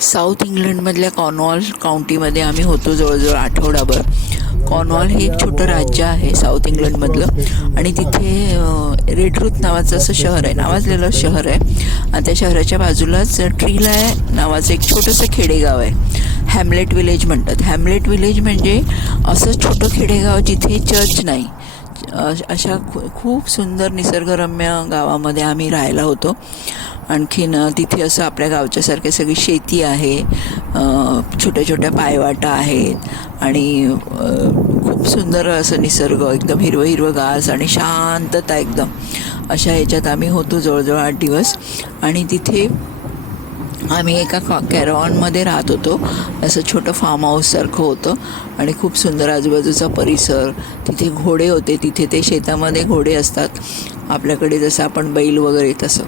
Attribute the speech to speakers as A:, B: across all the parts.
A: South इंग्लंडमधल्या Cornwall काउंटीमध्ये आम्ही होतो जवळजवळ आठवडाभर. कॉर्नवॉल हे एक छोटं राज्य आहे साऊथ इंग्लंडमधलं. आणि तिथे रेडरूथ नावाचं असं शहर आहे नावाजलेलं शहर आहे. आणि त्या शहराच्या बाजूलाच ट्रीलाय नावाचं एक छोटंसं खेडेगाव आहे. हॅमलेट विलेज म्हणतात. हॅमलेट विलेज म्हणजे असं छोटं खेडेगाव जिथे चर्च नाही. अशा खू- खूप सुंदर निसर्गरम्य गावामध्ये आम्ही राहायला होतो. आणखीन तिथे असं आपल्या गावच्यासारखे सगळी शेती आहे. छोट्या छोट्या पायवाटा आहेत. आणि खूप सुंदर असं निसर्ग एकदम हिरवं हिरवं घास आणि शांतता एकदम. अशा ह्याच्यात आम्ही होतो जवळजवळ आठ दिवस. आणि तिथे आम्ही एका कॉ कॅरॉनमध्ये राहत होतो. असं छोटं फार्म हाऊससारखं होतं आणि खूप सुंदर आजूबाजूचा परिसर. तिथे घोडे होते. तिथे ते शेतामध्ये घोडे असतात. आपल्याकडे जसं आपण बैल वगैरे तसं.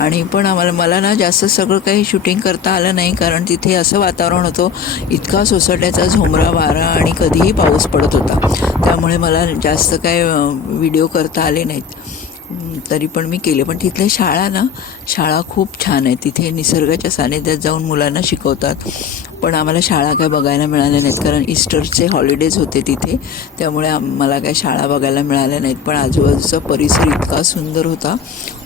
A: आणि पण आम्हाला मला ना जास्त सगळं काही शूटिंग करता आलं नाही कारण तिथे असं वातावरण होतं इतका सोसाट्याचा झोमरा वारा आणि कधीही पाऊस पडत होता. त्यामुळे मला जास्त काय व्हिडिओ करता आले नाहीत. तरी पण मी केले. पण तिथल्या शाळा ना शाळा खूप छान आहे तिथे निसर्गाच्या सानिध्यात जाऊन मुलांना शिकवतात. पण आम्हाला शाळा काय बघायला मिळाल्या नाहीत. कारण इस्टरचे हॉलिडेज होते तिथे. त्यामुळे आम्हाला मला काय शाळा बघायला मिळाल्या नाहीत. पण आजूबाजूचा परिसर इतका सुंदर होता.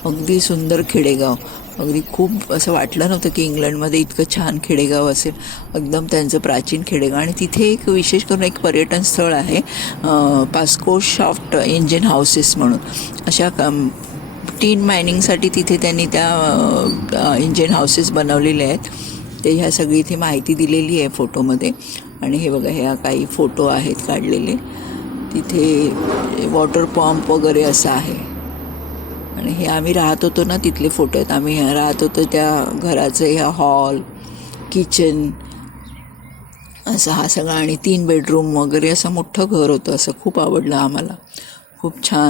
A: अगदी सुंदर खेडेगाव. अगदी खूप असं वाटलं नव्हतं की इंग्लंडमध्ये इतकं छान खेडेगाव असेल. एकदम त्यांचं प्राचीन खेडेगाव. आणि तिथे एक विशेष करून एक पर्यटन स्थळ आहे पास्को शॉफ्ट इंजिन हाऊसेस म्हणून. अशा कम टीन मायनिंगसाठी तिथे त्यांनी त्या इंजिन हाऊसेस बनवलेले आहेत. ते ह्या सगळी इथे माहिती दिलेली आहे फोटोमध्ये. आणि हे बघा ह्या काही फोटो आहेत काढलेले. तिथे वॉटर पंप वगैरे असं आहे. आणि हे आम्ही राहत होतो ना तिथले फोटो आहेत. आम्ही राहत होतो त्या घराचं ह्या हॉल किचन असं हा सगळा. आणि तीन बेडरूम वगैरे असं मोठं घर होतं. असं खूप आवडलं आम्हाला. खूप छान.